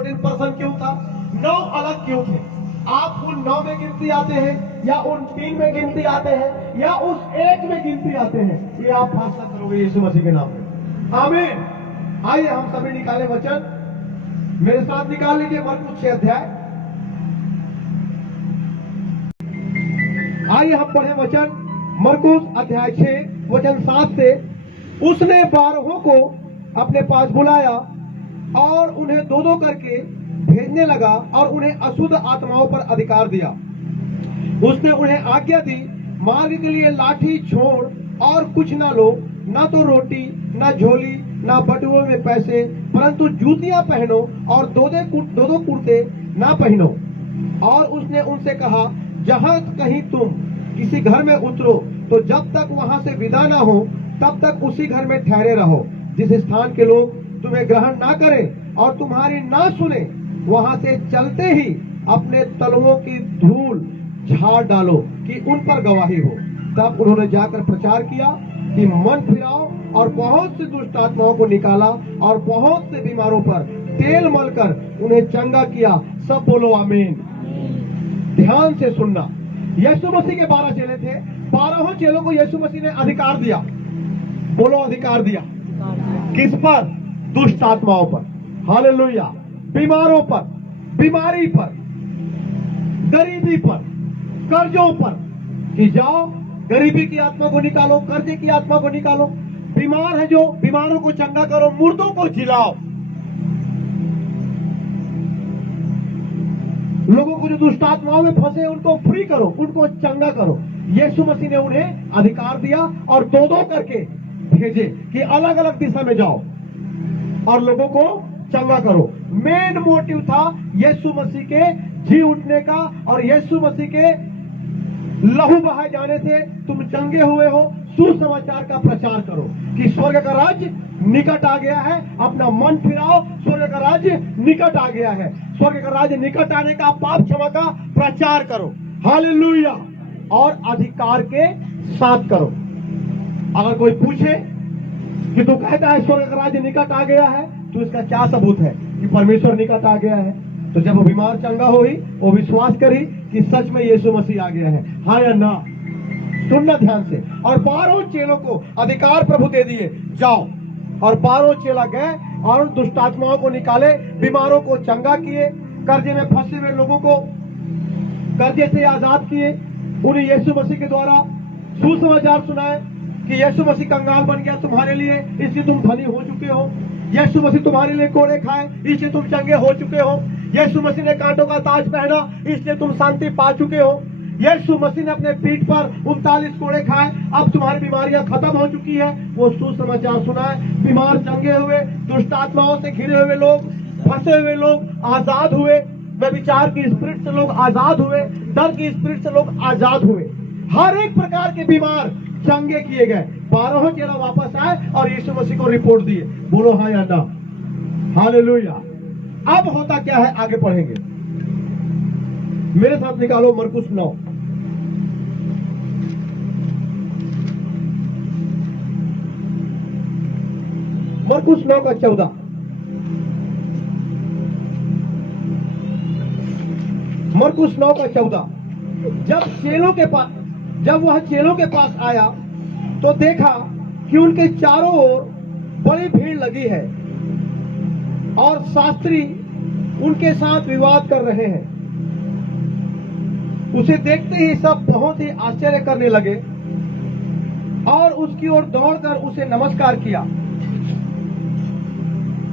14% क्यों था? 9 अलग क्यों थे? आप उन 9 में गिनती आते हैं या उन 3 में गिनती आते हैं या उस 1 में गिनती आते हैं, ये आप फैसला करोगे यीशु मसीह के नाम में। आमीन। आइए हम सभी निकाले वचन, मेरे साथ निकाल लीजिए मरकुस 6 अध्याय। आइए हम पढ़े वचन, मरकुस अध्याय 6 वचन 7 से। उसने 12 को अपने पास बुलाया और उन्हें दो दो करके भेजने लगा और उन्हें अशुद्ध आत्माओं पर अधिकार दिया। उसने उन्हें आज्ञा दी, मार्ग के लिए लाठी छोड़ और कुछ न लो, न तो रोटी, न झोली, न बटुए में पैसे, परंतु जूतियां पहनो और दो दो कुर्ते न पहनो। और उसने उनसे कहा, जहां कहीं तुम किसी घर में उतरो तो जब तक वहां से विदा न हो तब तक उसी घर में ठहरे रहो। जिस स्थान के लोग तुम्हें ग्रहण ना करें और तुम्हारी ना सुने, वहां से चलते ही अपने तलवों की धूल झाड़ डालो कि उन पर गवाही हो। तब उन्होंने जाकर प्रचार किया कि मन फिराओ, और बहुत से दुष्ट आत्माओं को निकाला और बहुत से बीमारों पर तेल मलकर उन्हें चंगा किया। सब बोलो आमीन। ध्यान से सुनना, यीशु मसीह के 12 चेले थे। 12 चेलों को यीशु मसीह ने अधिकार दिया। बोलो अधिकार दिया। किस पर? दुष्ट आत्माओं पर, हालेलुया। बीमारों पर, बीमारी पर, गरीबी पर, कर्जों पर, कि जाओ गरीबी की आत्मा को निकालो, कर्जे की आत्मा को निकालो। बीमार है जो, बीमारों को चंगा करो, मुर्दों को जिलाओ। लोगों को जो दुष्ट आत्माओं में फंसे उनको फ्री करो, उनको चंगा करो। यीशु मसीह ने उन्हें अधिकार दिया और दो दो करके भेजे कि अलग अलग दिशा में जाओ और लोगों को चंगा करो। मेन मोटिव था यीशु मसीह के जी उठने का और यीशु मसीह के लहू बहाए जाने से तुम चंगे हुए हो। सुसमाचार का प्रचार करो कि स्वर्ग का राज्य निकट आ गया है। अपना मन फिराओ, स्वर्ग का राज्य निकट आ गया है। स्वर्ग का राज्य निकट आने का, पाप क्षमा का प्रचार करो, हालेलुया। और अधिकार के साथ करो। अगर कोई पूछे कि तू कहता है स्वर्ग का राज्य निकट आ गया है, तो इसका क्या सबूत है कि परमेश्वर निकट आ गया है? तो जब वो बीमार चंगा होई, वो विश्वास करी कि सच में यीशु मसीह आ गया है, हाँ या ना? सुनना ध्यान से। और 12 चेलों को अधिकार प्रभु दे दिए, जाओ। और 12 चेला गए और दुष्ट आत्माओं को निकाले, बीमारों को चंगा किए, कर्जे में फंसे हुए लोगों को कर्जे से आजाद किए। उन्हें यीशु मसीह के द्वारा सुसमाचार सुनाए कि यीशु मसीह कंगाल बन गया तुम्हारे लिए, इसलिए तुम धनी हो चुके हो। यीशु मसीह तुम्हारे लिए कोड़े खाए, इसलिए तुम चंगे हो चुके हो। यीशु मसीह ने कांटों का ताज पहना, इसलिए तुम शांति पा चुके हो। यीशु मसीह ने अपने पीठ पर 39 कोड़े खाए, अब तुम्हारी बीमारियां खत्म हो चुकी है। वो सुसमाचार सुनाए, बीमार चंगे हुए, दुष्ट आत्माओं से घिरे हुए लोग, फंसे हुए लोग आजाद हुए, व्यभिचार की स्पिरिट से लोग आजाद हुए, डर की स्पिरिट से लोग आजाद हुए। हर एक प्रकार के बीमार चंगे किए गए। 12 चेला वापस आए और यीशु मसीह को रिपोर्ट दिए। बोलो हाँ या ना? हालेलुया। अब होता क्या है, आगे पढ़ेंगे। मेरे साथ निकालो मरकुस 9। मरकुस 9 का 14। मरकुस 9 का 14। जब वह चेलों के पास आया तो देखा कि उनके चारों ओर बड़ी भीड़ लगी है और शास्त्री उनके साथ विवाद कर रहे हैं। उसे देखते ही सब बहुत ही आश्चर्य करने लगे और उसकी ओर दौड़कर उसे नमस्कार किया।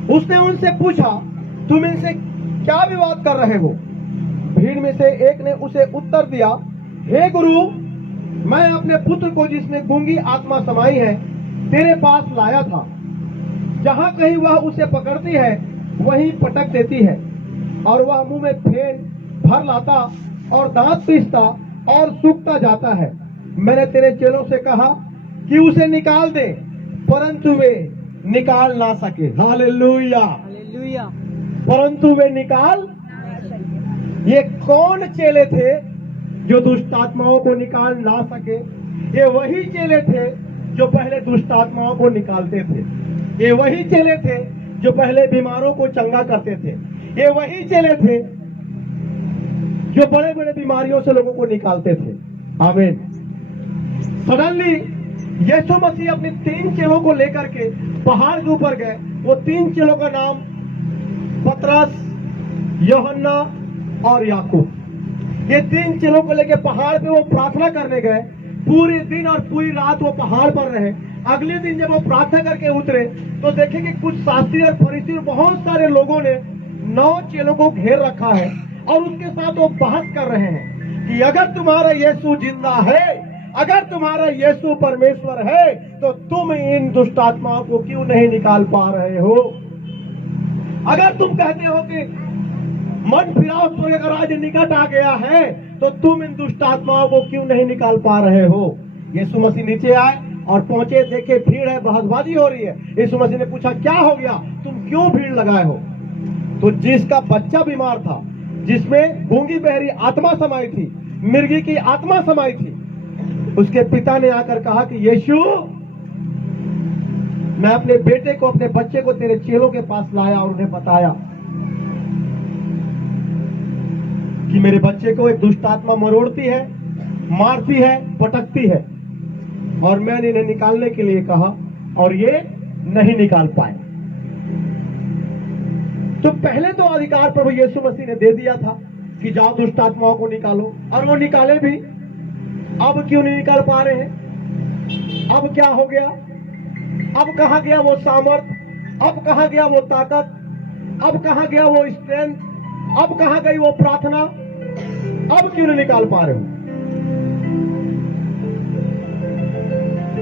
उसने उनसे पूछा, तुम इनसे क्या विवाद कर रहे हो? भीड़ में से एक ने उसे उत्तर दिया, हे गुरु, मैं अपने पुत्र को जिसमें गूंगी आत्मा समाई है तेरे पास लाया था। जहां कहीं वह उसे पकड़ती है वहीं पटक देती है और वह मुंह में फेन भर लाता और दांत पीसता और सूखता जाता है। मैंने तेरे चेलों से कहा कि उसे निकाल दे, परंतु वे निकाल ना सके। Hallelujah, hallelujah. परंतु वे निकाल। ये कौन चेले थे जो दुष्ट आत्माओं को निकाल ना सके? ये वही चेले थे जो पहले दुष्ट आत्माओं को निकालते थे। ये वही चेले थे जो पहले बीमारों को चंगा करते थे। ये वही चेले थे जो बड़े बड़े बीमारियों से लोगों को निकालते थे। आमीन। सडनली यीशु मसीह अपने 3 चेलों को लेकर के पहाड़ के ऊपर गए। वो 3 चेलों का नाम पतरस, यूहन्ना और याकूब। ये 3 चेलों को लेकर पहाड़ पे वो प्रार्थना करने गए। पूरे दिन और पूरी रात वो पहाड़ पर रहे। अगले दिन जब वो प्रार्थना करके उतरे तो देखे कि कुछ शास्त्री और फरीसी बहुत सारे लोगों ने 9 चेलों को घेर रखा है और उसके साथ वो बहस कर रहे हैं कि अगर तुम्हारा यीशु जिंदा है, अगर तुम्हारा यीशु परमेश्वर है, तो तुम इन दुष्ट आत्माओं को क्यों नहीं निकाल पा रहे हो? अगर तुम कहते हो कि मन फिराओ, स्वर्ग का राज्य निकट आ गया है, तो तुम इन दुष्ट आत्माओं को क्यों नहीं निकाल पा रहे हो? यीशु मसीह नीचे आए और पहुंचे, देखे भीड़ है, बहसबाजी हो रही है। यीशु मसीह ने पूछा, क्या हो गया, तुम क्यों भीड़ लगाए हो? तो जिसका बच्चा बीमार था, जिसमें गूंगी बहरी आत्मा समाई थी, मिर्गी की आत्मा समाई थी, उसके पिता ने आकर कहा कि यीशु, मैं अपने बेटे को, अपने बच्चे को तेरे चेलों के पास लाया और उन्हें बताया कि मेरे बच्चे को एक दुष्ट आत्मा मरोड़ती है, मारती है, पटकती है, और मैंने इन्हें निकालने के लिए कहा और ये नहीं निकाल पाए। तो पहले तो अधिकार प्रभु यीशु मसीह ने दे दिया था कि जाओ दुष्ट आत्माओं को निकालो, और वो निकाले भी। अब क्यों नहीं निकाल पा रहे हैं? अब क्या हो गया? अब कहां गया वो सामर्थ? अब कहां गया वो ताकत? अब कहां गया वो स्ट्रेंथ? अब कहां गई वो प्रार्थना? अब क्यों नहीं निकाल पा रहे हो?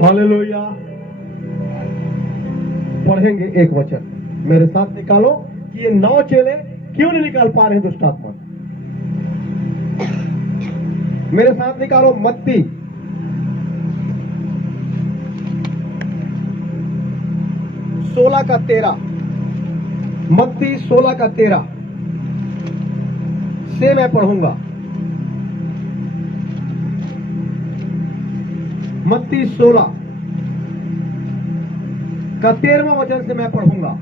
हालेलुया। पढ़ेंगे एक वचन, मेरे साथ निकालो कि ये 9 चेले क्यों नहीं निकाल पा रहे दुष्ट आत्मा। मेरे साथ निकालो मत्ती 16:13। मत्ती 16:13 से मैं पढ़ूंगा। मत्ती 16:13 वचन से मैं पढ़ूंगा।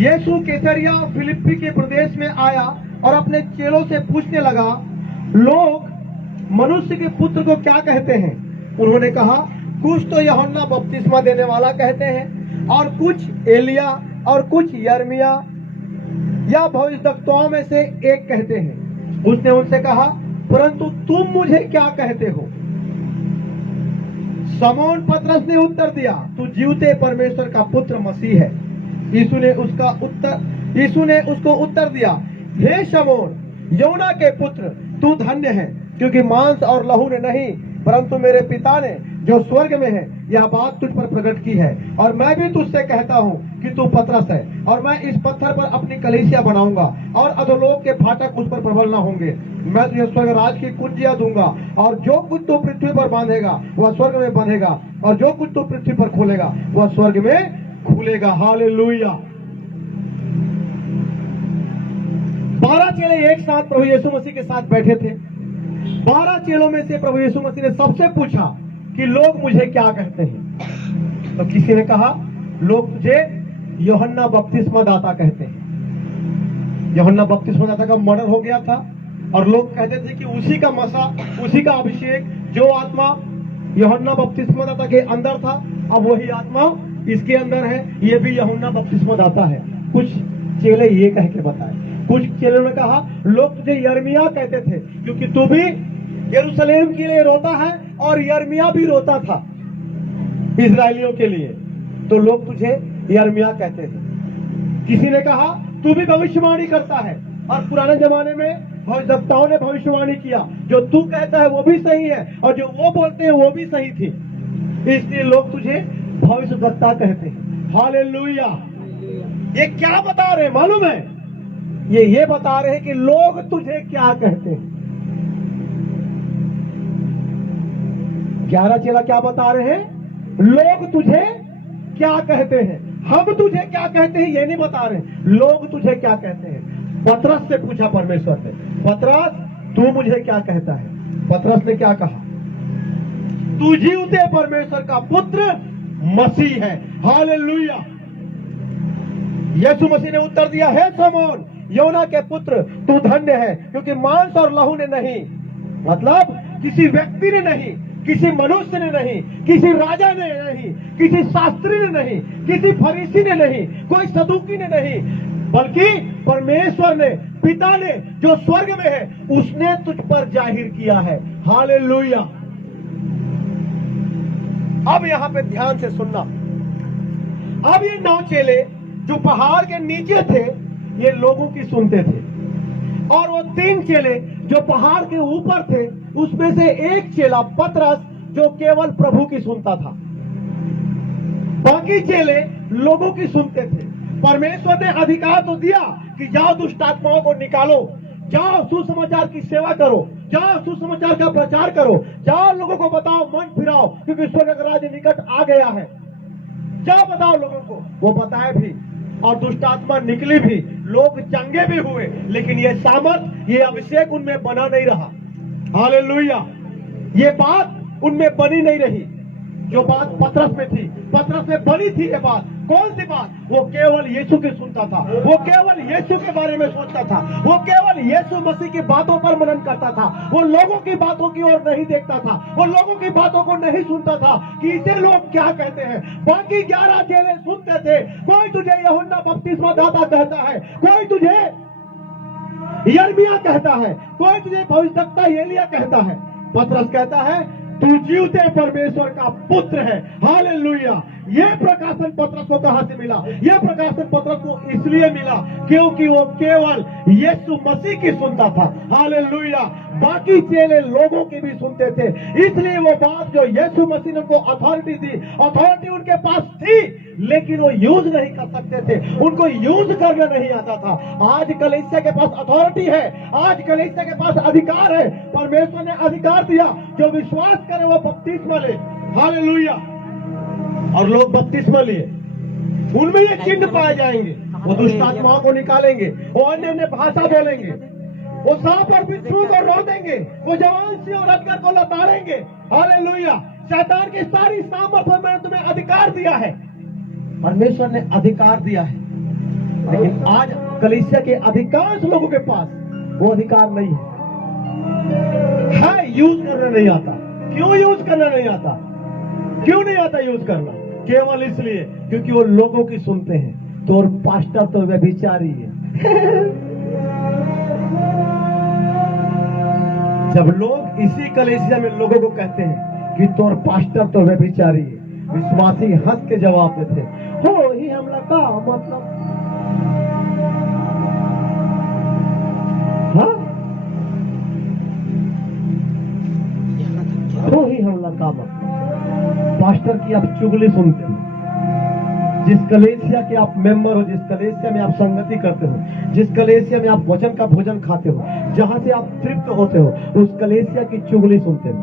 यीशु कैसरिया फिलिप्पी के प्रदेश में आया और अपने चेलों से पूछने लगा, लोग मनुष्य के पुत्र को क्या कहते हैं? उन्होंने कहा, कुछ तो यूहन्ना बपतिस्मा देने वाला कहते हैं, और कुछ एलिया, और कुछ यर्मिया या भविष्यद्वक्ताओं में से एक कहते हैं। उसने उनसे कहा, परंतु तुम मुझे क्या कहते हो? शमौन पतरस ने उत्तर दिया, तू जीवते परमेश्वर का पुत्र मसीह है। यीशु ने उसको उत्तर दिया, हे शमौन, योना के पुत्र, तू धन्य है, क्योंकि मांस और लहू ने नहीं, परंतु मेरे पिता ने जो स्वर्ग में है यह बात तुझ पर प्रकट की है। और मैं भी तुझसे कहता हूँ कि तू पतरस है, और मैं इस पत्थर पर अपनी कलीसिया बनाऊंगा, और अधोलोक के फाटक उस पर प्रबल न होंगे। मैं तुझे स्वर्ग राज की कुंजियां दूंगा, और जो कुछ तू पृथ्वी पर बांधेगा वह स्वर्ग में बंधेगा, और जो कुछ तू पृथ्वी पर खोलेगा वह स्वर्ग में खुलेगा। हालेलुया। 12 चेले एक साथ प्रभु यीशु मसीह के साथ बैठे थे। 12 चेलों में से प्रभु यीशु मसीह ने सबसे पूछा कि लोग मुझे क्या कहते हैं? तो किसी ने कहा, लोग तुझे यूहन्ना बपतिस्मा दाता कहते हैं। यूहन्ना बपतिस्मा दाता का मर्डर हो गया था, और लोग कहते थे कि उसी का मसा, उसी का अभिषेक, जो आत्मा यूहन्ना बपतिस्मा दाता के अंदर था, अब वही आत्मा इसके अंदर है। ये भी यूहन्ना बपतिस्मा दाता है। कुछ चेले ये कह के बताए। कुछ चेलों ने कहा, लोग तुझे यर्मिया कहते थे, क्योंकि तू भी यरूशलेम के लिए रोता है, और यर्मिया भी रोता था इजरायलियों के लिए, तो लोग तुझे यर्मिया कहते थे। किसी ने कहा, तू भी भविष्यवाणी करता है, और पुराने जमाने में भविष्यवक्ताओं ने भविष्यवाणी किया, जो तू कहता है वो भी सही है, और जो वो बोलते हैं वो भी सही थी, इसलिए लोग तुझे भविष्यवक्ता कहते हैं। हालेलुया। ये क्या बता रहे हैं मालूम है? ये बता रहे हैं कि लोग तुझे क्या कहते हैं। 11 चेला क्या बता रहे हैं? लोग तुझे क्या कहते हैं। हम तुझे क्या कहते हैं ये नहीं बता रहे, लोग तुझे क्या कहते हैं। पतरस से पूछा परमेश्वर ने, पतरस तू मुझे क्या कहता है? पतरस ने क्या कहा? तू जीवते परमेश्वर का पुत्र मसीह है। हालेलुया। यीशु मसीह ने उत्तर दिया, हे शमौन, योना के पुत्र तू धन्य है, क्योंकि मांस और लहू ने नहीं, मतलब किसी व्यक्ति ने नहीं, किसी मनुष्य ने नहीं, किसी राजा ने नहीं, किसी शास्त्री ने नहीं, किसी फरीसी ने नहीं, कोई सदूकी ने नहीं, बल्कि परमेश्वर ने, पिता ने जो स्वर्ग में है, उसने तुझ पर जाहिर किया है। हालेलुया। अब यहां पे ध्यान से सुनना। अब ये 9 चेले जो पहाड़ के नीचे थे, ये लोगों की सुनते थे, और वो 3 चेले जो पहाड़ के ऊपर थे, उसमें से एक चेला पतरस जो केवल प्रभु की सुनता था। बाकी चेले लोगों की सुनते थे। परमेश्वर ने अधिकार तो दिया कि जाओ दुष्ट आत्माओं को निकालो, जाओ सुसमाचार की सेवा करो, जाओ सुसमाचार का प्रचार करो, जाओ लोगों को बताओ, मन फिराओ, क्योंकि स्वर्ग का राज्य निकट आ गया है। जाओ बताओ लोगों को। वो बताए भी और दुष्ट आत्मा निकली भी, लोग चंगे भी हुए, लेकिन ये सामर्थ, ये अभिषेक उनमें बना नहीं रहा। हालेलुया। ये बात उनमें बनी नहीं रही जो बात पतरस में थी। पतरस में बनी थी ये बात। कौन सी बात? वो केवल यीशु की सुनता था, वो केवल यीशु के बारे में सोचता था, वो केवल यीशु मसीह की बातों पर मनन करता था, वो लोगों की बातों की ओर नहीं देखता था, वो लोगों की बातों को नहीं सुनता था कि इसे लोग क्या कहते हैं। बाकी 11 चेले सुनते थे। कोई तुझे यूहन्ना बपतिस्मा दाता कहता है, कोई तुझे यिर्मयाह कहता है, कोई तुझे भविष्यद्वक्ता एलिय्याह कहता है। पतरस कहता है तू जीवते परमेश्वर का पुत्र है। हालेलुया। यह प्रकाशन पतरस को कहां से मिला? यह प्रकाशन पतरस को इसलिए मिला क्योंकि वो केवल यीशु मसीह की सुनता था। हालेलुया। बाकी चेले लोगों की भी सुनते थे, इसलिए वो बात जो यीशु मसीह ने उनको अथॉरिटी दी, अथॉरिटी उनके पास थी, लेकिन वो यूज नहीं कर सकते थे, उनको यूज करना नहीं आता था। आज कलीसिया के पास अथॉरिटी है, आज कलीसिया के पास अधिकार है। परमेश्वर ने अधिकार दिया, जो विश्वास करे वो बपतिस्मा ले। हालेलुया। और लोग बपतिस्मा लिए, उनमें ये चिन्ह पाए जाएंगे। वो दुष्ट आत्माओं को निकालेंगे, वो अन्य भाषा बोलेंगे, वो सांप और बिच्छू को रो देंगे, वो जवान से और अजगर को लताड़ेंगे। हालेलुया। शैतान की सारी सामर्थ्य मैंने तुम्हें अधिकार दिया है। परमेश्वर ने अधिकार दिया है, लेकिन आज कलीसिया के अधिकांश लोगों के पास वो अधिकार नहीं है। यूज करना नहीं आता। क्यों यूज करना नहीं आता? क्यों नहीं आता यूज करना? केवल इसलिए क्योंकि वो लोगों की सुनते हैं। तो और पास्टर तो व्यभिचारी है। जब लोग इसी कलीसिया में लोगों को कहते हैं कि तोर पास्टर तो व्यभिचारी है, विश्वासी हंस के जवाब देते, हो ही हमला का मतलब, हाँ हो ही हमला का मतलब। पास्टर की आप चुगली सुनते हो। जिस कलीसिया के आप मेंबर हो, जिस कलीसिया में आप संगति करते हो, जिस कलीसिया में आप वचन का भोजन खाते हो, जहां से आप तृप्त होते हो, उस कलीसिया की चुगली सुनते हो।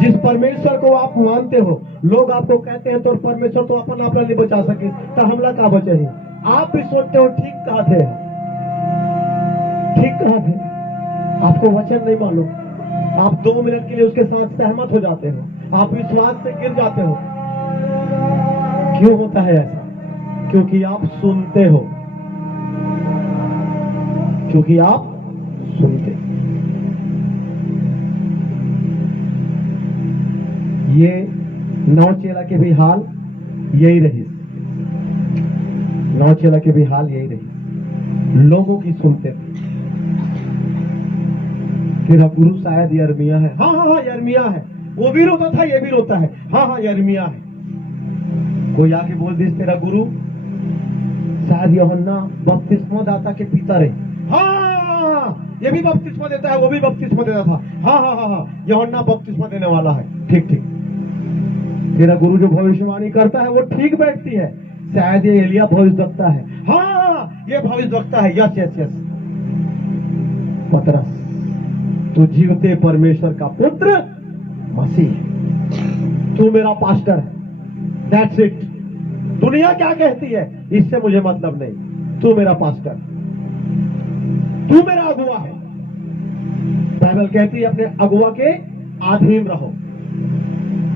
जिस परमेश्वर को आप मानते हो, लोग आपको कहते हैं तो परमेश्वर तो अपन अपना नहीं बचा सके, तो हमला का बचे ही। आप भी सोचते हो ठीक कहा थे, ठीक कहा थे। आपको वचन नहीं मालूम, आप 2 मिनट के लिए उसके साथ सहमत हो जाते हो, आप विश्वास से गिर जाते हो। क्यों होता है ऐसा? क्योंकि आप सुनते हो, क्योंकि आप सुनते। ये 9 चेला के भी हाल यही रही। 9 चेला के भी हाल यही रही, लोगों की सुनते थे। फिर गुरु शायद यिर्मयाह है। हाँ हाँ हाँ यिर्मयाह है। वो भी रोता था, ये भी रोता है। हाँ हाँ यिर्मयाह है। कोई आके बोल दे तेरा गुरु शायद यूहन्ना बपतिस्मा दाता के पिता रहे। हाँ ये भी बपतिस्मा देता है, वो भी बपतिस्मा देता था। हाँ हाँ हाँ हाँ यूहन्ना बपतिस्मा देने वाला है। ठीक ठीक। तेरा गुरु जो भविष्यवाणी करता है वो ठीक बैठती है, शायद ये एलिय्याह भविष्यद्वक्ता है। हाँ ये भविष्यद्वक्ता है। Yes yes yes. पतरस तू जीवते परमेश्वर का पुत्र मसीह, तू मेरा पास्टर है। That's it. दुनिया क्या कहती है इससे मुझे मतलब नहीं। तू मेरा पास्टर, तू मेरा अगुआ है। बाइबल कहती है अपने अगुआ के अधीन रहो।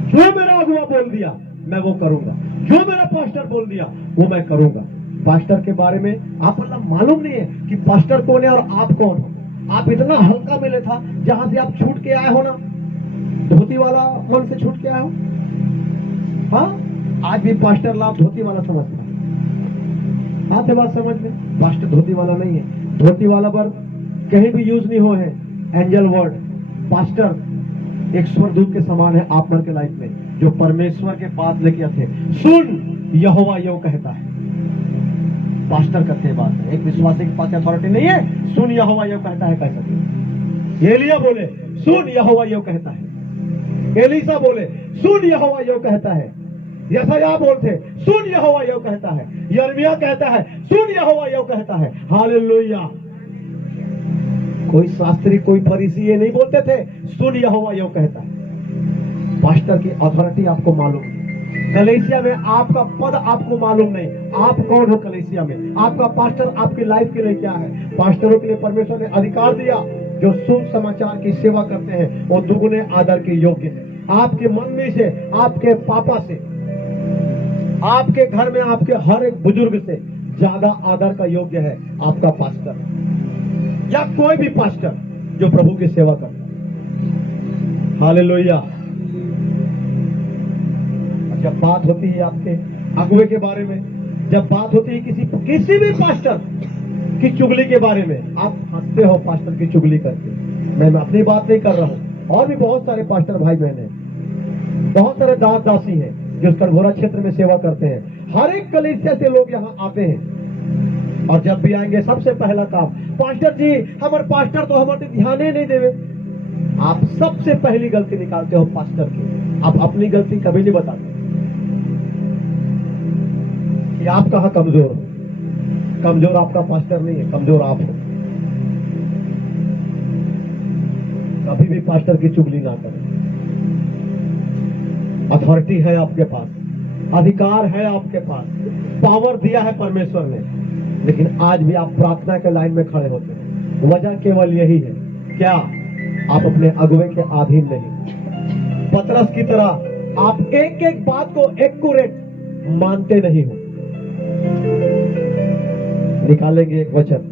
जो मेरा अगुआ बोल दिया मैं वो करूंगा, जो मेरा पास्टर बोल दिया वो मैं करूंगा। पास्टर के बारे में आप मतलब मालूम नहीं है कि पास्टर कौन है और आप कौन हो। आप इतना हल्का मिले था, जहां से आप छूट के आए हो ना, धोती वाला मन से छूट के आए हो। हाँ, आज भी पास्टर लाभ धोती वाला समझता है। आते बात समझ में, पास्टर धोती वाला नहीं है। धोती वाला वर्ड कहीं भी यूज नहीं हो है। एंजल वर्ड पास्टर एक स्वर्गदूत के समान है आप के लाइफ में, जो परमेश्वर के पास लेके थे। सुन यहोवा यो कहता है, पास्टर करते बात है। एक विश्वासी के पास अथॉरिटी नहीं है। सुन यहोवा यो कहता है, कह सकते। एलिया बोले सुन यहोवा यो कहता है। एलीसा बोले सुन यहोवा यो कहता है। यशायाह बोलते सुन यहोवा यो कहता है। यिर्मयाह कहता है सुन यहोवा यो कहता है। हालेलुया। कोई शास्त्री कोई फरीसी ये नहीं बोलते थे सुन यहोवा यो कहता है। पास्टर की अथॉरिटी आपको मालूम नहीं। कलीसिया में आपका पद आपको मालूम नहीं। आप कौन हो कलीसिया में? आपका पास्टर आपकी लाइफ के लिए क्या है? पास्टरों के लिए परमेश्वर ने अधिकार दिया, जो सुसमाचार की सेवा करते हैं वो दुगुने आदर के योग्य है। आपकी मम्मी से, आपके पापा से, आपके घर में आपके हर एक बुजुर्ग से ज्यादा आदर का योग्य है आपका पास्टर, या कोई भी पास्टर जो प्रभु की सेवा करता है। हालेलुया। जब बात होती है आपके अगुवे के बारे में, जब बात होती है किसी भी पास्टर की चुगली के बारे में, आप हंसते हो पास्टर की चुगली करके। मैं अपनी बात नहीं कर रहा हूं, और भी बहुत सारे पास्टर भाई बहन हैं, बहुत सारे दास दासी हैं जो करघोरा क्षेत्र में सेवा करते हैं। हर एक कलीसिया से लोग यहाँ आते हैं, और जब भी आएंगे सबसे पहला काम, पास्टर जी हमारे पास्टर तो हमारे ध्यान ही नहीं देवे। आप सबसे पहली गलती निकालते हो पास्टर की। आप अपनी गलती कभी नहीं बताते कि आप कहाँ कमजोर हो। कमजोर आपका पास्टर नहीं है, कमजोर आप हो। कभी भी पास्टर की चुगली ना करें। अथॉरिटी है आपके पास, अधिकार है आपके पास, पावर दिया है परमेश्वर ने, लेकिन आज भी आप प्रार्थना के लाइन में खड़े होते हैं। वजह केवल यही है, क्या आप अपने अगुवे के अधीन नहीं। पतरस की तरह आप एक एक बात को एक्यूरेट मानते नहीं हो। निकालेंगे एक वचन,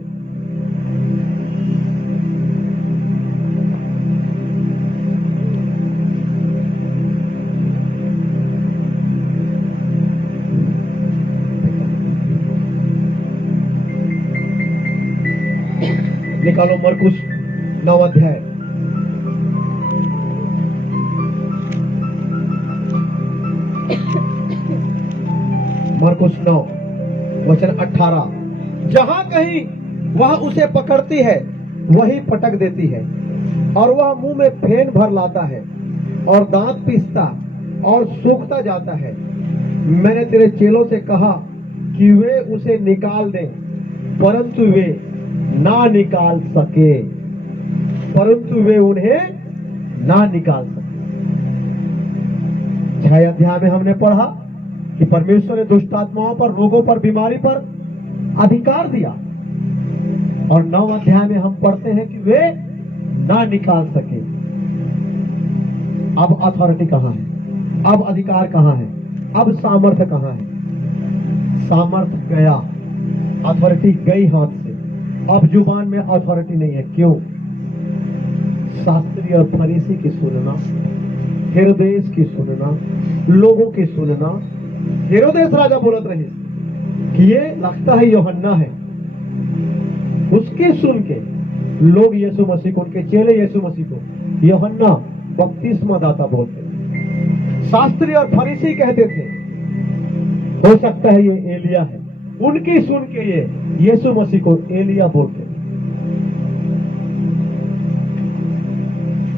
निकालो मरकुस 9 अध्याय। मरकुस 9 वचन 18। जहां कहीं वह उसे पकड़ती है वही पटक देती है, और वह मुंह में फेन भर लाता है और दांत पीसता और सूखता जाता है। मैंने तेरे चेलों से कहा कि वे उसे निकाल दें, परंतु वे ना निकाल सके। परंतु वे उन्हें ना निकाल सके। 6 अध्याय में हमने पढ़ा कि परमेश्वर ने दुष्ट आत्माओं पर, रोगों पर, बीमारी पर अधिकार दिया, और 9 अध्याय में हम पढ़ते हैं कि वे ना निकाल सके। अब अथॉरिटी कहां है? अब अधिकार कहां है? अब सामर्थ्य कहां है? सामर्थ्य गया, अथॉरिटी गई हाथ से। अब जुबान में अथॉरिटी नहीं है। क्यों? शास्त्री और फरीसी की सुनना, हेरोदेस की सुनना, लोगों की सुनना। हेरोदेस राजा बोलत रहे कि ये लगता है यूहन्ना है, उसके सुन के लोग यीशु मसीह को, उनके चेले यीशु मसीह को यूहन्ना बपतिस्मा दाता बोलते। शास्त्री और फरीसी कहते थे हो सकता है ये एलिया है, उनकी सुन के ये यीशु मसीह को एलिया बोलते।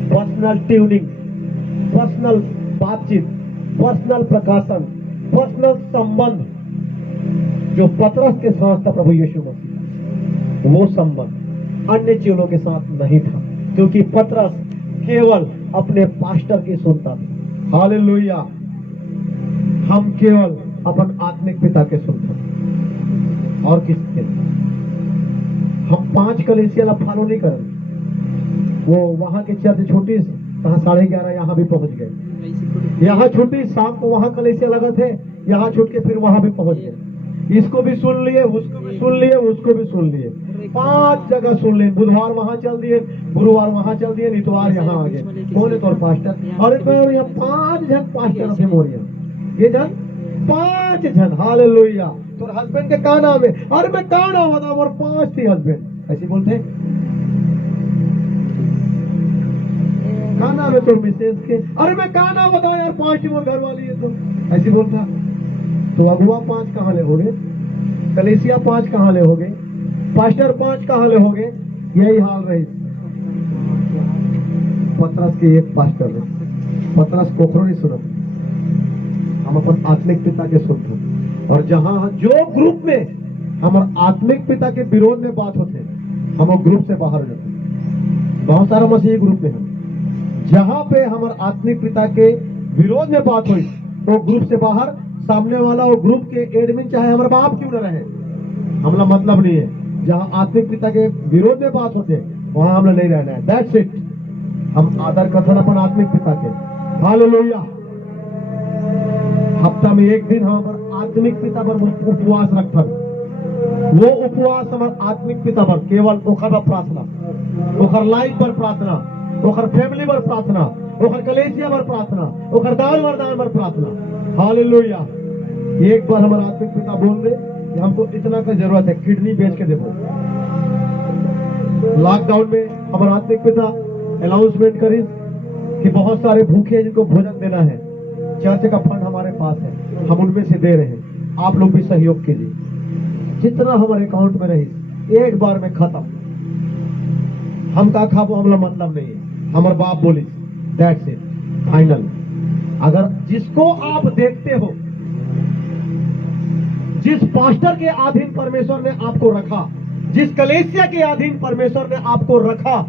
पर्सनल ट्यूनिंग, पर्सनल बातचीत, पर्सनल प्रकाशन, पर्सनल संबंध जो पतरस के साथ था प्रभु यीशु मसीह, वो संबंध अन्य चेलों के साथ नहीं था, क्योंकि पतरस केवल अपने पास्टर की सुनता था। हालेलुया। हम केवल अपन आत्मिक पिता के सुनते हैं, और किसके? हम 5 कलीसिया फॉलो नहीं करेंगे। वो वहां के चर्च छोटी, कहा 11:30 यहाँ भी पहुंच गए। यहाँ छुट्टी, शाम को वहां कलीसिया लगा थे, यहाँ छूट के फिर वहां भी पहुंच गए। इसको भी सुन लिए, उसको भी सुन लिए, उसको भी सुन लिए, 5 जगह सुन लिए। बुधवार वहां चल दिए, गुरुवार वहां चल दिए, इतवार यहाँ आ गए। कौन है तोर पास्टर? अरे तो यहाँ 5 जन पास्टर थे मोरिया, ये जन 5 जन। हालेलुया। तोर हस्बैंड के का नाम है? अरे मैं का नाम बता, और 5 थी हस्बैंड। ऐसे बोलते का नाम है तोर मिसेज के? अरे मैं का नाम बताओ यार, 5 थी मोर घर वाली है। तो ऐसे बोलता। तो अगुआ 5 कहाँ ले हो गए? कलेसिया 5 कहाँ ले हो गए? पास्टर 5 कहाँ ले हो गए? यही हाल रही। पतरस के एक पास्टर है, पतरस कोखरो नहीं सुनत, हम अपन आत्मिक पिता के सुनते। और जहां जो ग्रुप में हमारे आत्मिक पिता के विरोध में बात होते, हम वो ग्रुप से बाहर हो जाते। बहुत सारा मसीही ग्रुप में हम, जहां पे हमारे आत्मिक पिता के विरोध में बात हुई तो ग्रुप से बाहर। सामने वाला वो ग्रुप के एडमिन चाहे हमारे बाप क्यों न रहे, हमला मतलब नहीं है। जहां आत्मिक पिता के विरोध में बात होते वहां हमने नहीं रहना है। That's it. हम आदर करते अपन आत्मिक पिता के। हालेलुया। हफ्ता में एक दिन हम आत्मिक पिता पर उपवास रखते। वो उपवास हमारे आत्मिक पिता पर केवल ओखर प्रार्थना, ओखर लाइफ पर प्रार्थना, ओखर फैमिली पर प्रार्थना, ओखर कलेसिया पर प्रार्थना, ओखर दान वरदान पर प्रार्थना। हालेलुया। एक बार हमारा आत्मिक पिता बोल दे कि हमको इतना का जरूरत है, किडनी बेच के देखो। लॉकडाउन में हमारा आत्मिक पिता अनाउंसमेंट करी कि बहुत सारे भूखे हैं जिनको भोजन देना है, चर्च का फंड हमारे पास है, हम उनमें से दे रहे हैं, आप लोग भी सहयोग कीजिए। जितना हमारे अकाउंट में रही एक बार में खत्म। हम का खाबो हमला मतलब नहीं है, हमारे बाप बोली दैट्स इट फाइनल। अगर जिसको आप देखते हो, जिस पास्टर के अधीन परमेश्वर ने आपको रखा, जिस कलेसिया के अधीन परमेश्वर ने आपको रखा,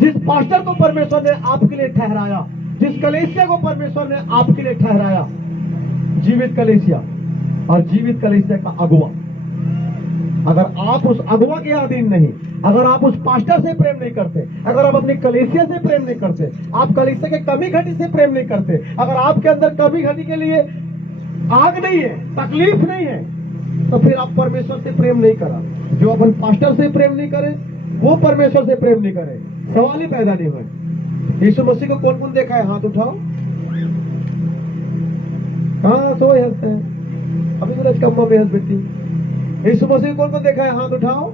जिस पास्टर को परमेश्वर ने आपके लिए ठहराया, जिस कलेसिया को परमेश्वर ने आपके लिए ठहराया, जीवित कलेसिया और जीवित कलेसिया का अगुआ, अगर आप उस अगुआ के अधीन नहीं, अगर आप उस पास्टर से प्रेम नहीं करते, अगर आप अपनी कलेसिया से प्रेम नहीं करते, आप कलेसिया के कमी घटी से प्रेम नहीं करते, अगर आपके अंदर कमी घटी के लिए आग नहीं है, तकलीफ नहीं है, तो फिर आप परमेश्वर से प्रेम नहीं करा। जो अपन पास्टर से प्रेम नहीं करे वो परमेश्वर से प्रेम नहीं करे, सवाल ही पैदा नहीं हुए। यीशु मसीह को कौन कौन देखा है? हाथ उठाओ। हाँ तो हंसते हैं, अभी मेरा कम्मा में हंस बेटी। यीशु मसीह कौन कौन देखा है? हाथ उठाओ।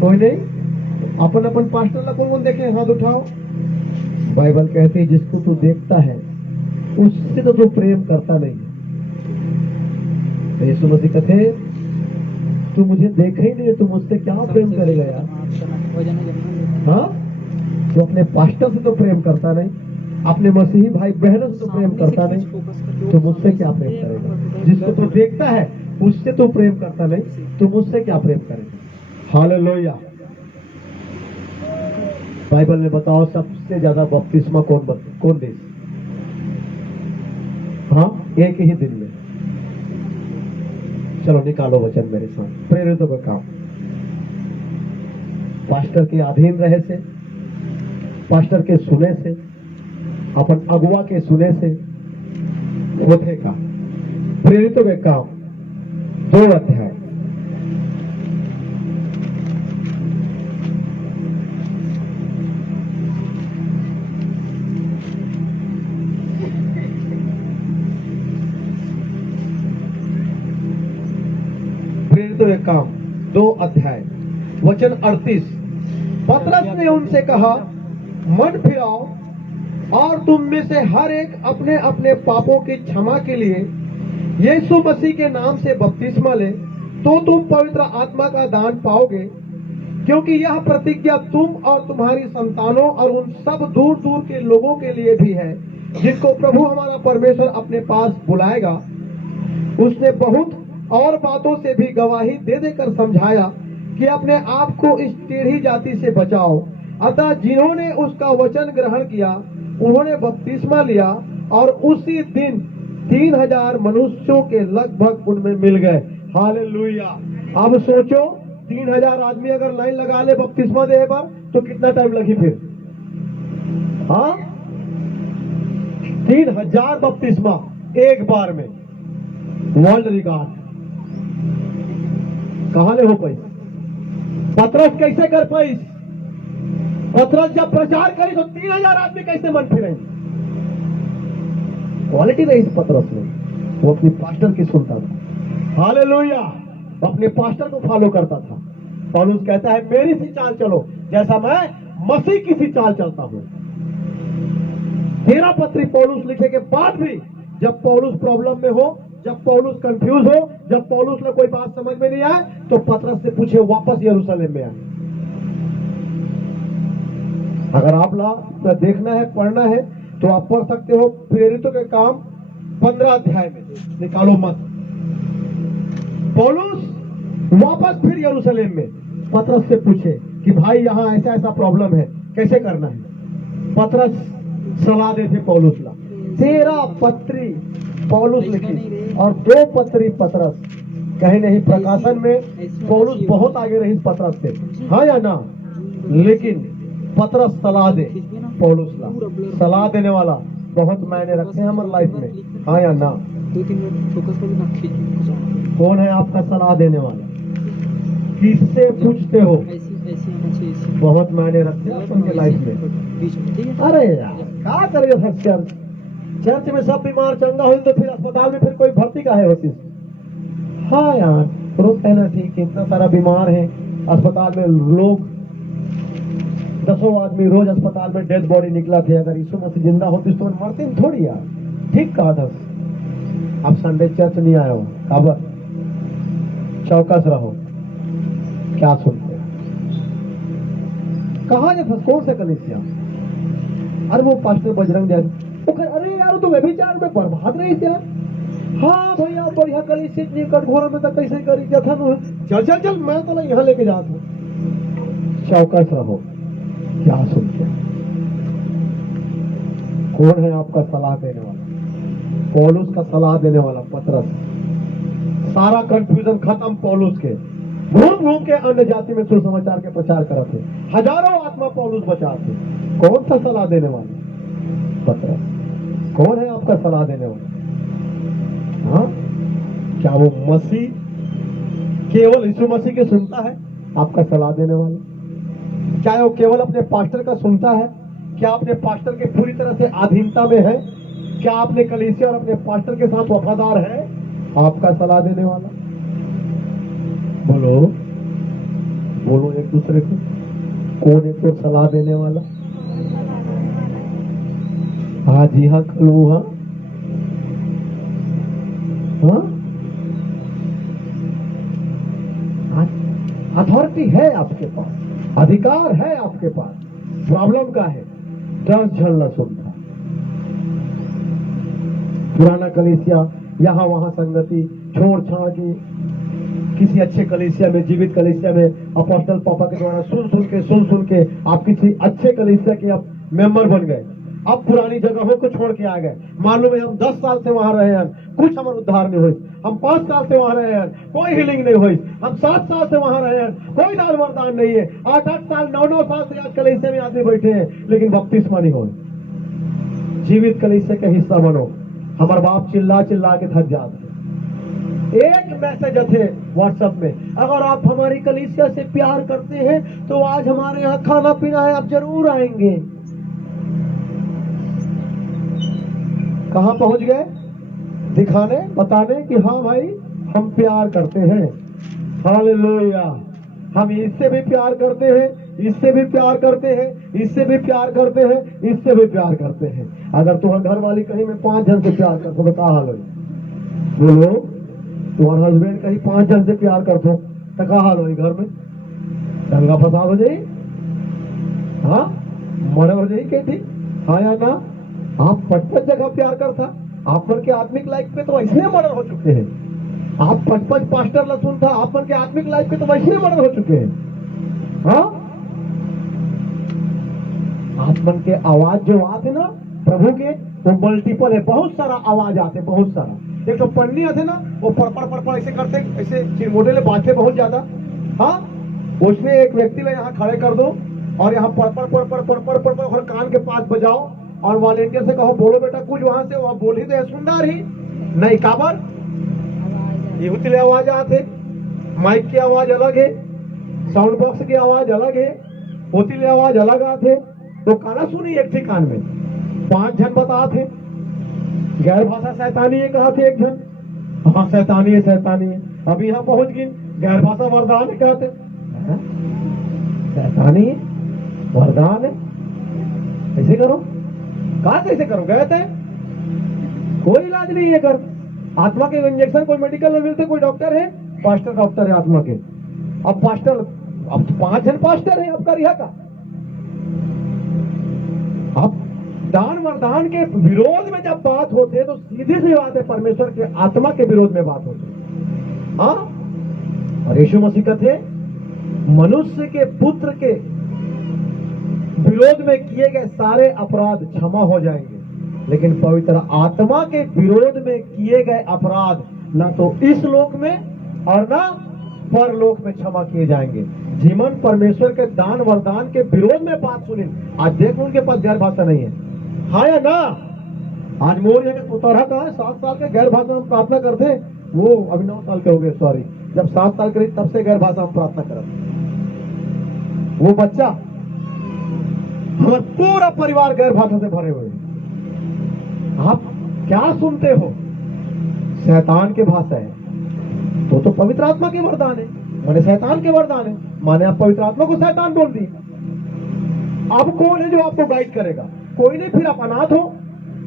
कोई नहीं। अपन अपन पास्टर ला कौन कौन देखे? हाथ उठाओ। बाइबल कहती है जिसको तू देखता है उससे तो तू प्रेम करता नहीं। तो यीशु मसीह कहते तू मुझे देखा ही नहीं, तू मुझसे क्या प्रेम करेगा यार? हाँ, जो अपने पास्टर से तो प्रेम करता नहीं, अपने मसीही भाई बहनों से तो प्रेम करता नहीं, तो मुझसे क्या प्रेम करेगा? जिसको तू देखता है उससे तो प्रेम करता नहीं, तो मुझसे क्या प्रेम करेगा? हालेलुया। बाइबल में बताओ सबसे ज्यादा बपतिस्मा कौन दे? हाँ, एक ही दिन में। चलो निकालो वचन मेरे साथ। प्रेरितों का काम पास्टर के अधीन रहे से, पास्टर के सुने से, अपन अगुआ के सुने से होते का। प्रेरितों के काम 2 अध्याय। प्रेरितों के काम 2 अध्याय वचन 38। पतरस ने उनसे कहा, मन फिराओ और तुम में से हर एक अपने अपने पापों की क्षमा के लिए यीशु मसीह के नाम से बपतिस्मा ले, तो तुम पवित्र आत्मा का दान पाओगे। क्योंकि यह प्रतिज्ञा तुम और तुम्हारी संतानों और उन सब दूर दूर के लोगों के लिए भी है जिनको प्रभु हमारा परमेश्वर अपने पास बुलाएगा। उसने बहुत और बातों से भी गवाही दे देकर समझाया कि अपने आप को इस टेढ़ी जाति से बचाओ। अतः जिन्होंने उसका वचन ग्रहण किया उन्होंने बपतिस्मा लिया और उसी दिन 3000 मनुष्यों के लगभग उनमें मिल गए। हालेलुया। अब सोचो 3000 आदमी अगर लाइन लगा ले बपतिस्मा देने पर तो कितना टाइम लगी फिर? हाँ, 3000 बपतिस्मा एक बार में वर्ल्ड रिकॉर्ड। कहां ले हो पैसा? पतरस कैसे कर पाई? पतरस जब प्रचार करी तो 3000 आदमी कैसे मन फिरे? क्वालिटी रही इस पतरस में, वो अपनी पास्टर की सुनता था। हालेलुया, अपने पास्टर को फॉलो करता था। पौलुस कहता है मेरी सी चाल चलो जैसा मैं मसीह की सी चाल चलता हूं। 13 पत्री पौलुस लिखे के बाद भी जब पौलुस प्रॉब्लम में हो, जब पौलुस कंफ्यूज हो, जब पौलुस में कोई बात समझ में नहीं आए तो पतरस से पूछे वापस यरूशलेम में आए। अगर आप लोग देखना है, पढ़ना है तो आप पढ़ सकते हो प्रेरितों के काम 15 अध्याय में, निकालो मत। पौलुस वापस फिर यरूशलेम में पतरस से पूछे कि भाई यहां ऐसा ऐसा प्रॉब्लम है, कैसे करना है। पतरस सलाह देते पौलुस ला। 13 पत्री पौलुस लिखी और 2 पत्री पतरस। कहीं नहीं प्रकाशन में पौलुस बहुत आगे रही पतरस से, हाँ या ना? लेकिन पतरस सलाह दे पौलुस ला। सलाह देने वाला बहुत मायने रखते हैं हमारे लाइफ में, हाँ या ना? 2-3 मिनट फोकस कर ना खींच। कौन है आपका सलाह देने वाला? किससे पूछते हो? ऐसी आना चाहिए, ऐसी। बहुत मायने रखते हैं आपके लाइफ में। बीच में, ठीक है? अरे यार क्या करेगा सर? चर्च में सब बीमार चंगा हो तो फिर अस्पताल में फिर कोई भर्ती काहे होती? हाँ यार, रोज कहना ठीक है, इतना सारा बीमार है अस्पताल में, लोग 10 आदमी रोज अस्पताल में डेड बॉडी निकला थे। अगर यीशु मसीह जिंदा होती तो मरते हैं थोड़ी यार। ठीक कहा था। अब संडे चर्च नहीं आया हो, खबर चौकस रहो। क्या सुनते हैं? कहा था कौन से कलीसिया? अरे वो पास्टर बजरंग दयाल, अरे यार तो व्यभिचार में बर्बाद रही थी यार। हाँ भैया बढ़िया कलीसिया इतनी कटघोरा में तो कैसे करी क्या था? चल चल चल, मैं तो यहाँ लेके जाता हूँ। चौकस रहो। क्या सुनते हैं? कौन है आपका सलाह देने वाला? पौलुस का सलाह देने वाला पतरस। सारा कंफ्यूजन खत्म पौलुस के। घूम घूम के अन्य जाति में सुसमाचार के प्रचार करते, हजारों आत्मा पौलुस बचाते। कौन सा सलाह देने वाला? पतरस। कौन है आपका सलाह देने वाला? हाँ, क्या वो मसीह केवल यीशु मसीह के सुनता है आपका सलाह देने वाला? क्या वो केवल अपने पास्टर का सुनता है? क्या अपने पास्टर के पूरी तरह से अधीनता में है? क्या आपने कलीसिया और अपने पास्टर के साथ वफादार है आपका सलाह देने वाला? बोलो बोलो एक दूसरे को, कौन है तो सलाह देने वाला? हाँ जी हाँ, कलू हाँ, हाँ? अथॉरिटी है आपके पास, अधिकार है आपके पास। प्रॉब्लम का है डर झलना सुनता। पुराना कलीसिया यहाँ वहां संगति छोड़ छाड़ की किसी अच्छे कलीसिया में, जीवित कलीसिया में अपोस्टल पापा के द्वारा सुन के आप किसी अच्छे कलीसिया के आप मेंबर बन गए। अब पुरानी जगहों को छोड़ के आ गए। मालूम है हम 10 साल से वहां रहे हैं, कुछ हमारा उद्धार नहीं हुई। हम 5 साल से वहां रहे हैं, कोई हीलिंग नहीं हुई। हम 7 साल से वहां रहे हैं, कोई दान वरदान नहीं है। 8-8 साल 9-9 साल से आज कलीसिया में आदमी बैठे हैं लेकिन बपतिस्मा नहीं हो। जीवित कलीसिया का हिस्सा बनो। हमारे बाप चिल्ला चिल्ला के थक जाते। एक मैसेज थे व्हाट्सएप में, अगर आप हमारी कलीसिया से प्यार करते हैं तो आज हमारे यहाँ खाना पीना है, आप जरूर आएंगे। कहां पहुंच गए? दिखाने बताने कि हाँ भाई हम प्यार करते हैं। हालेलुया। हम इससे भी प्यार करते हैं, इससे भी प्यार करते हैं, इससे भी प्यार करते हैं, इससे भी प्यार करते हैं। अगर तुम्हारे घर वाली कहीं में 5 जन से प्यार करते तो क्या हाल हो? बोलो, तुम्हारा हस्बैंड कहीं 5 जन से प्यार करते तो क्या हाल हो? घर में दंगा फसाद हो जाए, हाँ मर्डर हो जाए क्या? ठीक हाँ या ना? आप 55 जगह प्यार करता, आप पर के आत्मिक लाइफ पे तो ऐसे मर्डर हो चुके हैं। आप 55 पास्टर लसुन था, आप पर के आत्मिक लाइफ पे तो वैसे मर्डर हो चुके हैं। हाँ, आत्मन के आवाज जो आते ना प्रभु के, वो मल्टीपल है, बहुत सारा आवाज आते, बहुत सारा। एक तो पन्नी आते ना, वो पड़ ऐसे करते, ऐसे चिरमोटे ले बातें बहुत ज्यादा। हाँ, उसने एक व्यक्ति ले यहाँ खड़े कर दो और यहाँ पड़ और कान के पास बजाओ और वॉलेंटियर से कहो बोलो बेटा कुछ, वहां से वह बोल ही दे सुन रही नहीं काबर ये उतले आवाज आते, माइक की आवाज अलग है, साउंड बॉक्स की आवाज अलग है, उतले आवाज अलग आते। तो काना सुनी एक थी कान में 5 जन बता थे, गैर भाषा शैतानी है कहा थे एक जन, हाँ शैतानी है शैतानी है। अभी यहाँ पहुंच गई गैर भाषा वरदान है कहते, शैतानी है वरदान है, ऐसे करो कहा कैसे करो, गए थे कोई इलाज नहीं है कर। आत्मा के इंजेक्शन कोई मेडिकल में मिलते, कोई डॉक्टर है, पास्टर डॉक्टर है आत्मा के। अब पास्टर, अब 5 जन पास्टर है आपका रिहा का। अब दान वरदान के विरोध में जब बात होती है तो सीधी सी बात है परमेश्वर के आत्मा के विरोध में बात होती है। हाँ, और यीशु मसीह कहते मनुष्य के पुत्र के विरोध में किए गए सारे अपराध क्षमा हो जाएंगे, लेकिन पवित्र आत्मा के विरोध में किए गए अपराध ना तो इस लोक में और ना परलोक में क्षमा किए जाएंगे। जीवन परमेश्वर के दान वरदान के विरोध में बात सुनी, आज देखो उनके पास गैर भाषा नहीं है, हाँ या ना। आज मोर जगह उतरा का है 7 साल के गैर भाषा हम प्रार्थना करते, वो अभी 9 साल के हो गए, सॉरी, जब 7 साल के तब से गैर भाषा हम प्रार्थना करते। वो बच्चा, हमारा पूरा परिवार गैर भाषा से भरे हुए। आप क्या सुनते हो? शैतान की भाषा है, तो पवित्र आत्मा के वरदान है, माने शैतान के वरदान है, माने आप पवित्र आत्मा को शैतान बोल दिए। अब कौन है जो आपको गाइड करेगा? कोई नहीं, फिर आप अनाथ हो।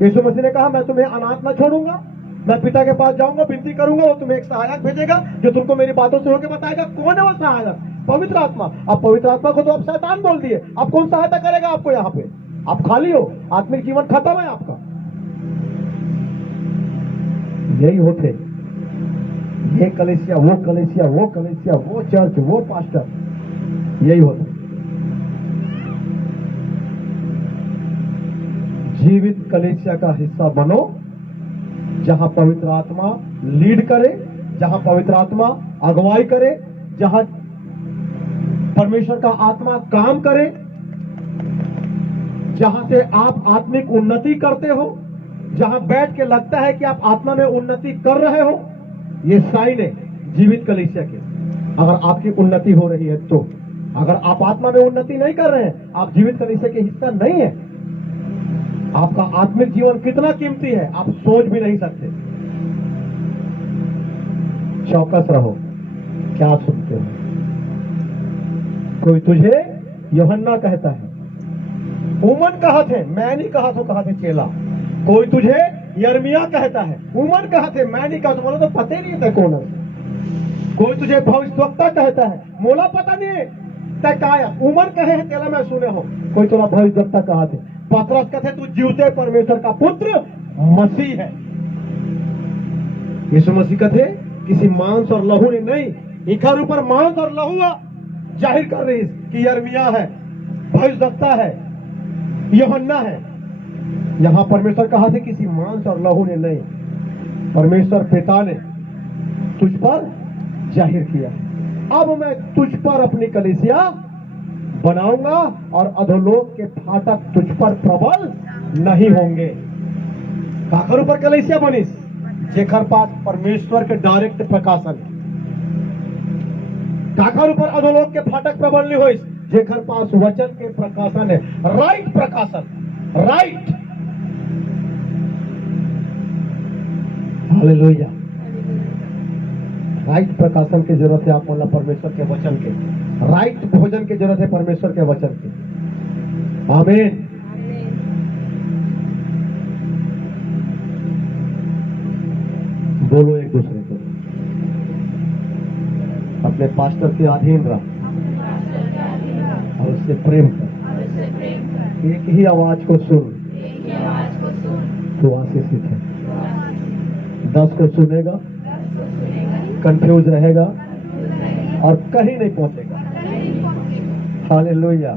यीशु मसीह ने कहा मैं तुम्हें अनाथ न छोड़ूंगा, मैं पिता के पास जाऊंगा, विनती करूंगा, वो तुम्हें एक सहायक भेजेगा जो तुमको मेरी बातों से होकर बताएगा। कौन है वो सहायक? पवित्र आत्मा। अब पवित्र आत्मा को तो आप शैतान बोल दिए, अब कौन सहायता करेगा आपको? यहाँ पे आप खाली हो, आत्मिक जीवन खत्म है आपका। यही होते, ये कलीसिया, वो कलीसिया, वो कलीसिया, वो चर्च, वो पास्टर, यही होते। जीवित कलीसिया का हिस्सा बनो, जहां पवित्र आत्मा लीड करे, जहां पवित्र आत्मा अगुवाई करे, जहां परमेश्वर का आत्मा काम करे, जहां से आप आत्मिक उन्नति करते हो, जहां बैठ के लगता है कि आप आत्मा में उन्नति कर रहे हो। ये साइन है जीवित कलीसिया के। अगर आपकी उन्नति हो रही है तो, अगर आप आत्मा में उन्नति नहीं कर रहे हैं, आप जीवित कलीसिया के हिस्सा नहीं है। आपका आत्मिक जीवन कितना कीमती है आप सोच भी नहीं सकते। चौकस रहो, क्या सुनते हो? कोई तुझे यूहन्ना कहता है, उमन कहा थे, मैं नहीं कहा तो कहा थे चेला। कोई तुझे यर्मिया कहता है, उमन कहा थे, मैं नहीं कहा, तुम्हारा तो पता ही नहीं था कौन है। कोई तुझे भविष्यवक्ता कहता है, मोला पता नहीं तय काया, उमन कहे है चेला मैं सुने हो। कोई तुरा भविष्यवक्ता कहा थे। पतरस कहते तू जीवते परमेश्वर का पुत्र मसीह है। यीशु मसीह कहते किसी मांस और लहू ने नहीं, इखर ऊपर मांस और लहू जाहिर कर रही कि यर्मिया है, भविष्यवक्ता है, यूहन्ना है। यहां परमेश्वर कहा थे किसी मांस और लहू ने नहीं, परमेश्वर पिता ने तुझ पर जाहिर किया। अब मैं तुझ पर अपनी कलीसिया बनाऊंगा और अधोलोक के फाटक तुझ पर प्रबल नहीं होंगे। काकर ऊपर कलीसिया बनिस जेखर पास परमेश्वर के डायरेक्ट प्रकाशन। काकर ऊपर अधोलोक के फाटक प्रबल नहीं होइस जेखर पास वचन के प्रकाशन है, राइट प्रकाशन, राइट। हालेलुया। राइट प्रकाशन की जरूरत है आपको, परमेश्वर के वचन के। राइट भोजन की जरूरत है परमेश्वर के वचन की। आमीन। बोलो एक दूसरे को, अपने पास्टर के अधीन रह और उससे प्रेम कर। एक ही आवाज को सुन, तो आशीषित है। 10 को सुनेगा, कंफ्यूज रहेगा और कहीं नहीं पहुंचेगा। हालेलुया।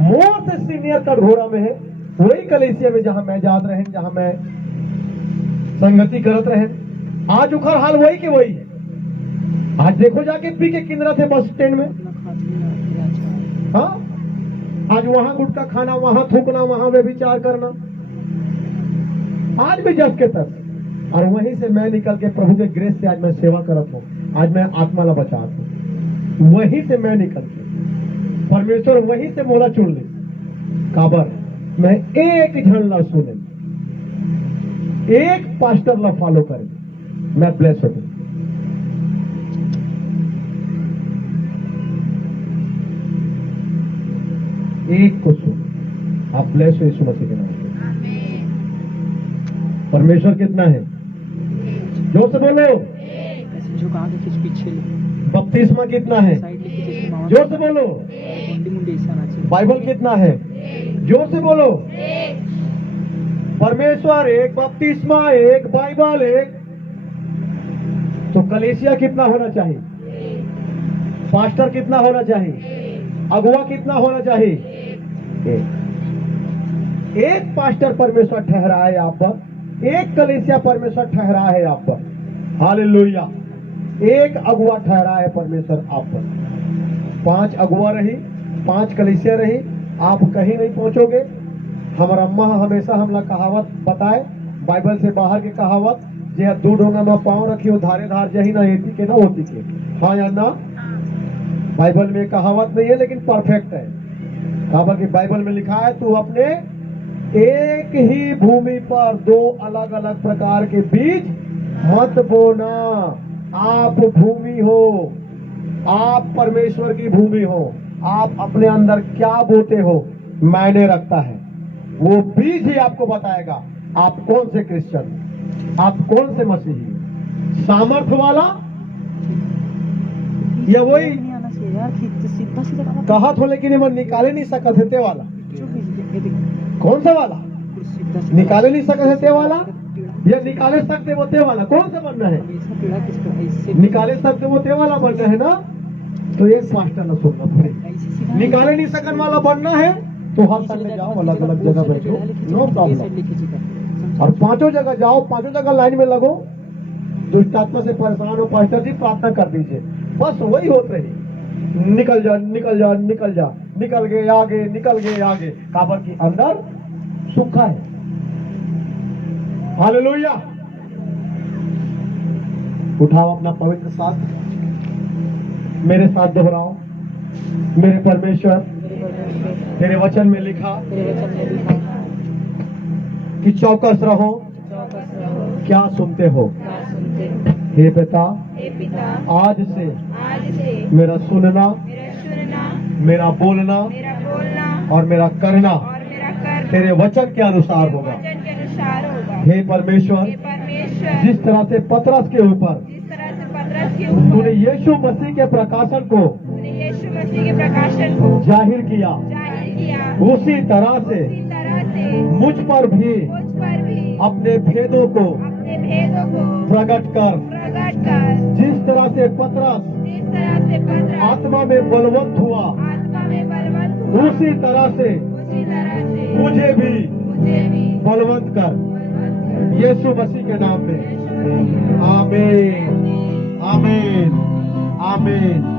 मोर से सीनियर का घोड़ा में है वही कलीसिया में जहां मैं जात रहे, जहां मैं संगति करत रहे। आज उखर हाल वही के वही है। आज देखो जाके पी के किंदरा थे बस स्टैंड में। हाँ, आज वहां गुटखा खाना, वहां थूकना, वहां व्यभिचार करना, आज भी जस के तस। और वहीं से मैं निकल के प्रभु के ग्रेस से आज मैं सेवा करत हूँ। आज मैं आत्मा ला बचात हूँ। वहीं से मैं निकल के परमेश्वर वहीं से मोला चुन ली काबर मैं एक झन ला सुने, एक पास्टर ला फॉलो करे, मैं ब्लेस हो गई। एक को सुन, आप ब्लेस हो यीशु मसीह के नाम से। परमेश्वर कितना है? जोर से बोलो। ऐसे झुका के खींच पीछे ले, बपतिस्मा कितना है? साइड लेके जैसे मामा जोर से बोलो। मुंडी मुंडी ऐसा आना चाहिए। बाइबल कितना है? जोर से बोलो। परमेश्वर एक, बपतिस्मा एक, बाइबल एक। तो कलीसिया कितना होना चाहिए? पास्टर कितना होना चाहिए? अगुआ कितना होना चाहिए? एक पास्टर परमेश्वर ठहरा है आप पर, एक कलीसिया परमेश्वर ठहरा है आप पर। हालेलुया। एक अगुआ ठहरा है परमेश्वर आप पर। 5 अगुआ रही, 5 कलीसिया रही, आप कहीं नहीं पहुंचोगे। हमारा अम्मा हमेशा हमला कहावत बताए, बाइबल से बाहर की कहावत, जे दू ढोंगा में पांव रखी हो धारे धार जही ना एती के ना होती के। हाँ या ना? बाइबल में कहावत नहीं है लेकिन परफेक्ट है। कहावत की बाइबल में लिखा है, तू अपने एक ही भूमि पर 2 अलग अलग प्रकार के बीज मत बोना। आप भूमि हो, आप परमेश्वर की भूमि हो। आप अपने अंदर क्या बोते हो मायने रखता है। वो बीज ही आपको बताएगा आप कौन से क्रिश्चियन, आप कौन से मसीही, सामर्थ्य वाला या वही नहीं आना चाहिए यार, खींच सीधा सीधा काम कहत हो लेकिन मैं निकाले नहीं सकत है ते वाला। ये देख कौन सा वाला? सीधा सीधा निकाले नहीं सकत है ते वाला या निकाले सकते वो ते वाला? कौन सा बनना है? हमेशा पीड़ा किस पर ऐसे निकाले सकते वो ते वाला बनना है ना? तो एक पास्टर ना सुनना पड़ेगा। ऐसे सीधा निकाले नहीं सकन वाला बनना है तो हर संडे जाओ, अलग अलग जगह बैठो, नो प्रॉब्लम। और 5 जगह जाओ, 5 जगह लाइन में लगो। दुष्ट आत्मा से परेशान हो, पास्टर जी प्रार्थना कर दीजिए, बस वही होत रही। निकल जा निकल जा निकल जा, निकल गए आगे, निकल गए आगे। काबर की अंदर सूखा है। हालेलुया। उठाओ अपना पवित्र साथ, मेरे साथ दोहराओ। मेरे परमेश्वर, तेरे वचन में लिखा तेरे वचन में लिखा कि चौकस रहो, चौकस रहो, क्या सुनते हो। क्या सुनते हो। हे पिता, हे पिता, आज से आज से मेरा सुनना, मेरा सुनना, मेरा बोलना मेरा बोलना और मेरा करना और मेरा करना तेरे वचन के अनुसार होगा। वचन के अनुसार होगा। हे परमेश्वर, हे परमेश्वर, जिस तरह से पतरस के ऊपर जिस तरह से पतरस के तूने ऊपर यीशु मसीह के प्रकाशन को तूने यीशु मसीह के प्रकाशन को जाहिर किया, जाहिर किया, उसी तरह से उसी तरह से मुझ पर भी मुझ पर भी अपने भेदों को अपने भेदों को प्रकट कर। प्रकट कर। जिस तरह से पतरस जिस तरह से पतरस आत्मा में बलवंत हुआ, आत्मा में बलवंत हुआ, उसी तरह से उसी तरह से मुझे भी मुझे भी बलवंत कर, बलवंत कर। यीशु मसीह के नाम में। यीशु मसीह के नाम में। आमीन, आमीन, आमीन।